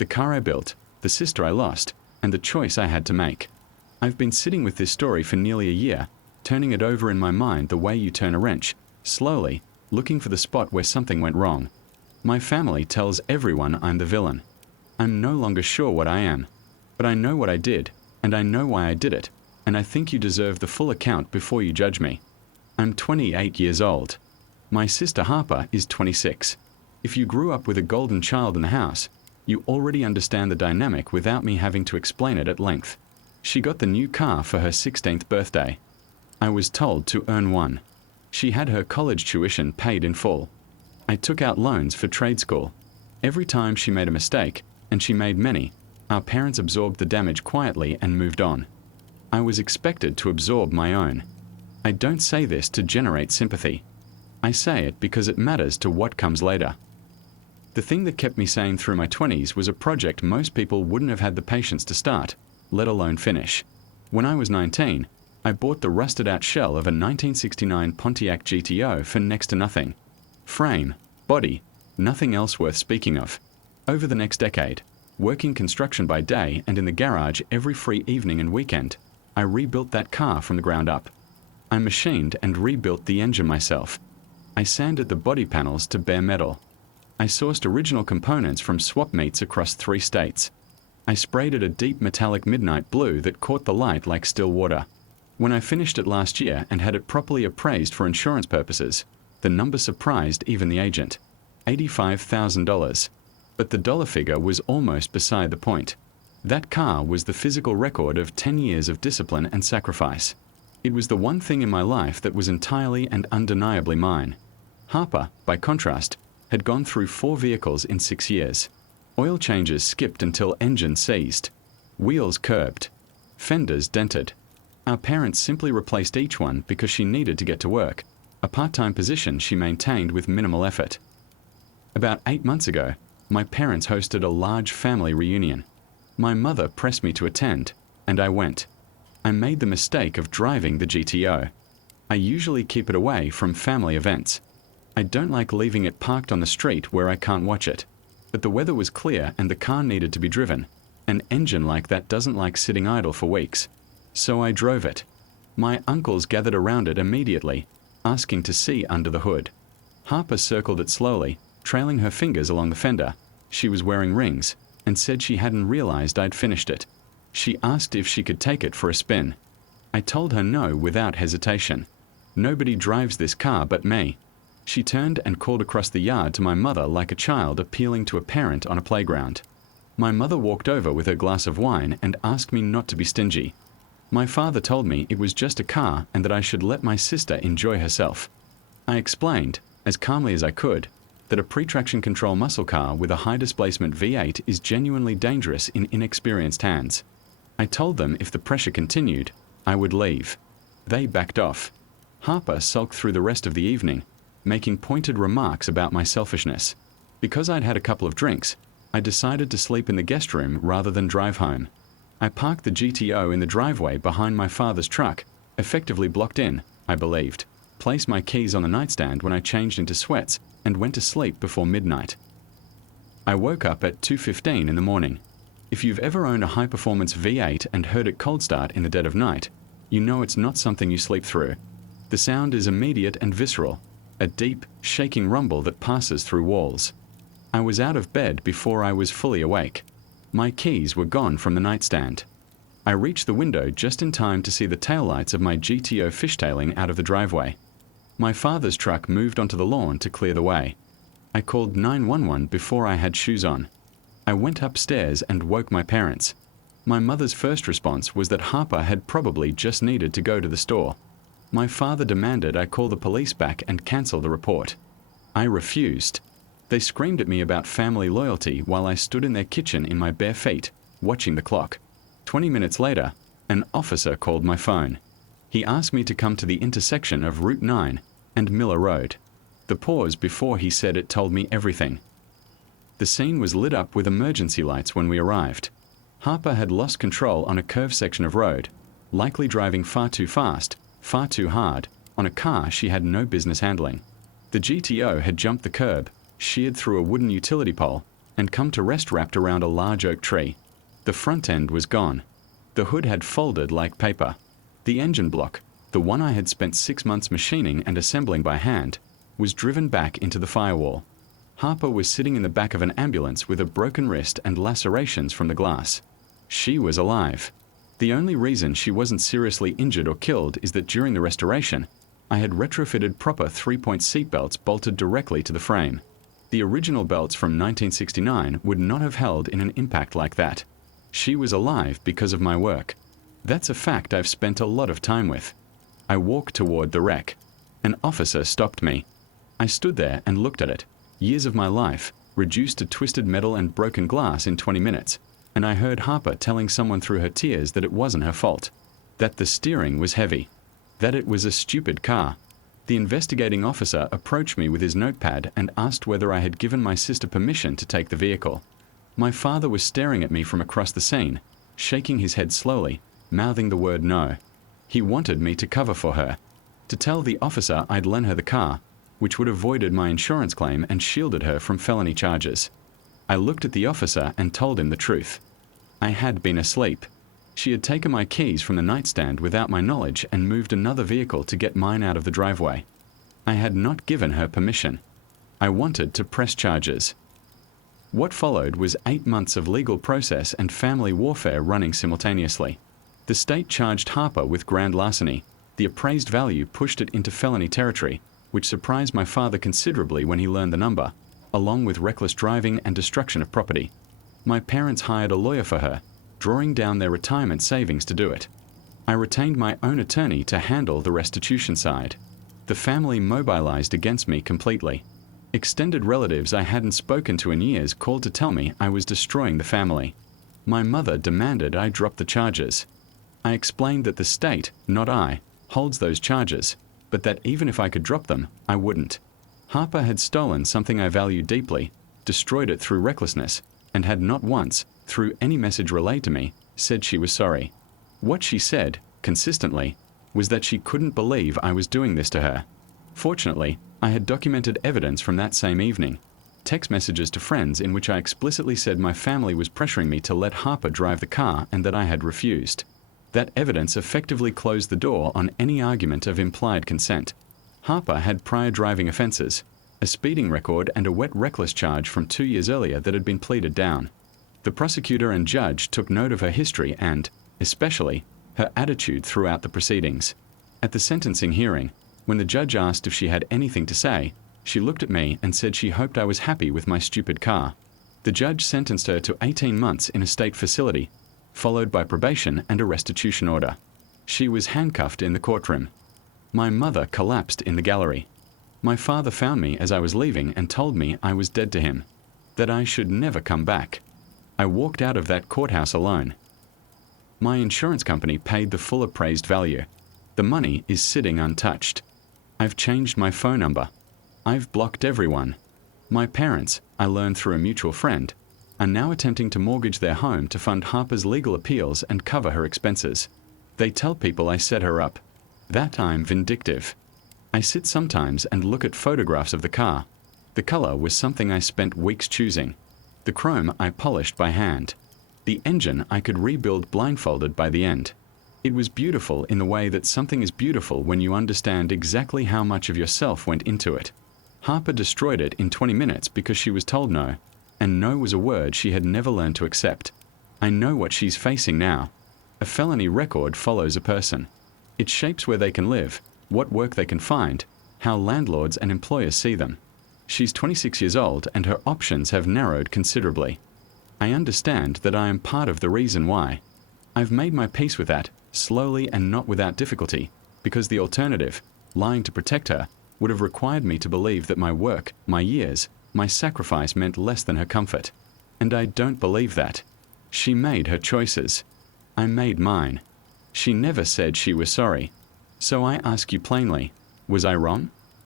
The car I built, the sister I lost, and the choice I had to make. I've been sitting with this story for nearly a year, turning it over in my mind the way you turn a wrench, slowly, looking for the spot where something went wrong. My family tells everyone I'm the villain. I'm no longer sure what I am. But I know what I did, and I know why I did it, and I think you deserve the full account before you judge me. I'm 28 years old. My sister Harper is 26. If you grew up with a golden child in the house, you already understand the dynamic without me having to explain it at length. She got the new car for her 16th birthday. I was told to earn one. She had her college tuition paid in full. I took out loans for trade school. Every time she made a mistake, and she made many, our parents absorbed the damage quietly and moved on. I was expected to absorb my own. I don't say this to generate sympathy. I say it because it matters to what comes later. The thing that kept me sane through my 20s was a project most people wouldn't have had the patience to start, let alone finish. When I was 19, I bought the rusted-out shell of a 1969 Pontiac GTO for next to nothing. Frame, body, nothing else worth speaking of. Over the next decade, working construction by day and in the garage every free evening and weekend, I rebuilt that car from the ground up. I machined and rebuilt the engine myself. I sanded the body panels to bare metal. I sourced original components from swap meets across 3 states. I sprayed it a deep metallic midnight blue that caught the light like still water. When I finished it last year and had it properly appraised for insurance purposes, the number surprised even the agent. $85,000. But the dollar figure was almost beside the point. That car was the physical record of 10 years of discipline and sacrifice. It was the one thing in my life that was entirely and undeniably mine. Harper, by contrast, had gone through 4 vehicles in 6 years. Oil changes skipped until engine seized. Wheels curbed. Fenders dented. Our parents simply replaced each one because she needed to get to work, a part-time position she maintained with minimal effort. About 8 months ago, my parents hosted a large family reunion. My mother pressed me to attend, and I went. I made the mistake of driving the GTO. I usually keep it away from family events. I don't like leaving it parked on the street where I can't watch it. But the weather was clear and the car needed to be driven. An engine like that doesn't like sitting idle for weeks. So I drove it. My uncles gathered around it immediately, asking to see under the hood. Harper circled it slowly, trailing her fingers along the fender. She was wearing rings, and said she hadn't realized I'd finished it. She asked if she could take it for a spin. I told her no without hesitation. Nobody drives this car but me. She turned and called across the yard to my mother like a child appealing to a parent on a playground. My mother walked over with her glass of wine and asked me not to be stingy. My father told me it was just a car and that I should let my sister enjoy herself. I explained, as calmly as I could, that a pre-traction control muscle car with a high-displacement V8 is genuinely dangerous in inexperienced hands. I told them if the pressure continued, I would leave. They backed off. Harper sulked through the rest of the evening, making pointed remarks about my selfishness. Because I'd had a couple of drinks, I decided to sleep in the guest room rather than drive home. I parked the GTO in the driveway behind my father's truck, effectively blocked in, I believed, placed my keys on the nightstand when I changed into sweats, and went to sleep before midnight. I woke up at 2:15 in the morning. If you've ever owned a high-performance V8 and heard it cold start in the dead of night, you know it's not something you sleep through. The sound is immediate and visceral, a deep, shaking rumble that passes through walls. I was out of bed before I was fully awake. My keys were gone from the nightstand. I reached the window just in time to see the taillights of my GTO fishtailing out of the driveway. My father's truck moved onto the lawn to clear the way. I called 911 before I had shoes on. I went upstairs and woke my parents. My mother's first response was that Harper had probably just needed to go to the store. My father demanded I call the police back and cancel the report. I refused. They screamed at me about family loyalty while I stood in their kitchen in my bare feet, watching the clock. 20 minutes later, an officer called my phone. He asked me to come to the intersection of Route 9 and Miller Road. The pause before he said it told me everything. The scene was lit up with emergency lights when we arrived. Harper had lost control on a curved section of road, likely driving far too fast, far too hard, on a car she had no business handling. The GTO had jumped the curb, sheared through a wooden utility pole, and come to rest wrapped around a large oak tree. The front end was gone. The hood had folded like paper. The engine block, the one I had spent 6 months machining and assembling by hand, was driven back into the firewall. Harper was sitting in the back of an ambulance with a broken wrist and lacerations from the glass. She was alive. The only reason she wasn't seriously injured or killed is that during the restoration, I had retrofitted proper 3-point seat belts bolted directly to the frame. The original belts from 1969 would not have held in an impact like that. She was alive because of my work. That's a fact I've spent a lot of time with. I walked toward the wreck. An officer stopped me. I stood there and looked at it. Years of my life, reduced to twisted metal and broken glass in 20 minutes, and I heard Harper telling someone through her tears that it wasn't her fault, that the steering was heavy, that it was a stupid car. The investigating officer approached me with his notepad and asked whether I had given my sister permission to take the vehicle. My father was staring at me from across the scene, shaking his head slowly, mouthing the word no. He wanted me to cover for her, to tell the officer I'd lent her the car, which would have avoided my insurance claim and shielded her from felony charges. I looked at the officer and told him the truth. I had been asleep. She had taken my keys from the nightstand without my knowledge and moved another vehicle to get mine out of the driveway. I had not given her permission. I wanted to press charges. What followed was 8 months of legal process and family warfare running simultaneously. The state charged Harper with grand larceny. The appraised value pushed it into felony territory, which surprised my father considerably when he learned the number, along with reckless driving and destruction of property. My parents hired a lawyer for her, drawing down their retirement savings to do it. I retained my own attorney to handle the restitution side. The family mobilized against me completely. Extended relatives I hadn't spoken to in years called to tell me I was destroying the family. My mother demanded I drop the charges. I explained that the state, not I, holds those charges, but that even if I could drop them, I wouldn't. Harper had stolen something I valued deeply, destroyed it through recklessness, and had not once, through any message relayed to me, said she was sorry. What she said, consistently, was that she couldn't believe I was doing this to her. Fortunately, I had documented evidence from that same evening, text messages to friends in which I explicitly said my family was pressuring me to let Harper drive the car and that I had refused. That evidence effectively closed the door on any argument of implied consent. Harper had prior driving offences, a speeding record and a wet reckless charge from 2 years earlier that had been pleaded down. The prosecutor and judge took note of her history and, especially, her attitude throughout the proceedings. At the sentencing hearing, when the judge asked if she had anything to say, she looked at me and said she hoped I was happy with my stupid car. The judge sentenced her to 18 months in a state facility, followed by probation and a restitution order. She was handcuffed in the courtroom. My mother collapsed in the gallery. My father found me as I was leaving and told me I was dead to him, that I should never come back. I walked out of that courthouse alone. My insurance company paid the full appraised value. The money is sitting untouched. I've changed my phone number. I've blocked everyone. My parents, I learned through a mutual friend, are now attempting to mortgage their home to fund Harper's legal appeals and cover her expenses. They tell people I set her up. That I'm vindictive. I sit sometimes and look at photographs of the car. The color was something I spent weeks choosing. The chrome I polished by hand. The engine I could rebuild blindfolded by the end. It was beautiful in the way that something is beautiful when you understand exactly how much of yourself went into it. Harper destroyed it in 20 minutes because she was told no, and no was a word she had never learned to accept. I know what she's facing now. A felony record follows a person. It shapes where they can live, what work they can find, how landlords and employers see them. She's 26 years old and her options have narrowed considerably. I understand that I am part of the reason why. I've made my peace with that, slowly and not without difficulty, because the alternative, lying to protect her, would have required me to believe that my work, my years, my sacrifice meant less than her comfort. And I don't believe that. She made her choices. I made mine. She never said she was sorry. So I ask you plainly, was I wrong?